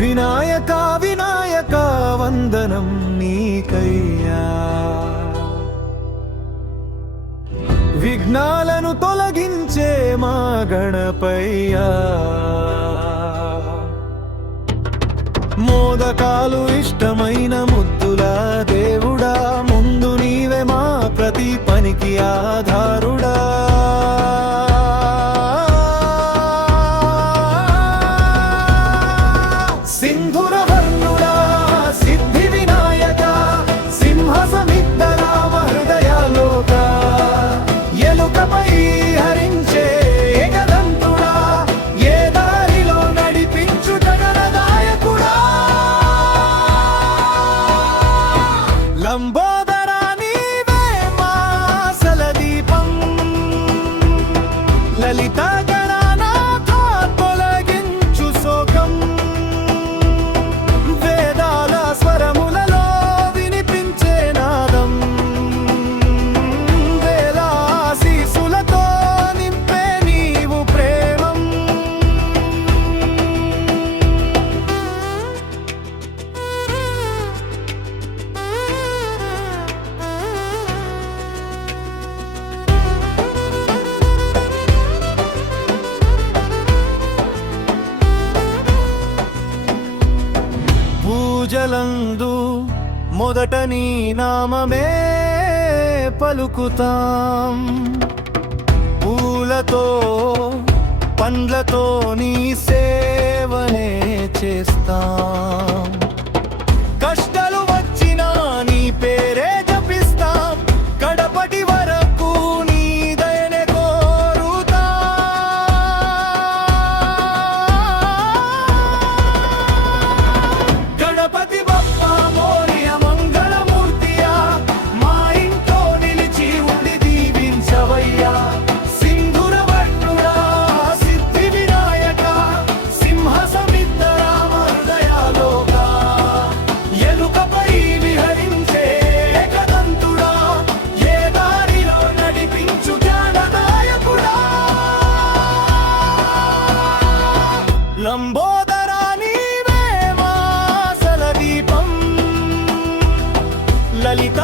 వినాయక వినాయక వందనం నీకయ్యా, విఘ్నాలను తొలగించే మా గణపయ్యా, మోదకాలు ఇష్టమైన ముద్దుల దేవుడా, ముందు నీవే మా ప్రతి పనికి ఆధారుడా. సింధుర వర్ణుడా సిద్ధి వినాయక, సింహ సమిద్ధ రామ హృదయాలోక, ఎలుకపై హరించే ఏకదంతుడా, ఏ దారిలో నడిపించు జగనదాయకుడా. లంబోదరా నీవే మా సలదీపం, లలిత గణనాథ తొలగించు శోకం, వేదాల స్వరములలో వినిపించే నాదం, వేల ఆశీస్సులతో నింపే నీవు ప్రేమం. పూజలందు మొదట నీ నామమే పలుకుతాం, పూలతో పండ్లతో నీ సేవనే చేస్తాం, కష్టాలు వచ్చినా నీ పేరే జపిస్తాం, గడపటి వరకు నీ దయనే కోరుతాం. గణపతి బప్పా మోరియా మంగళమూర్తియా, మా ఇంట్లో నిలిచి ఉండి దీవించవయ్యా. సింధుర వర్ణుడా సిద్ధి వినాయక, సింహ సమిద్ధ రామ హృదయాలోక, ఎలుకపై విహరించే ఏకదంతుడా, ఏ దారిలో నడిపించు జ్ఞానదాయకుడా. లంబోదరా నీవే మా సలదీపం, లలిత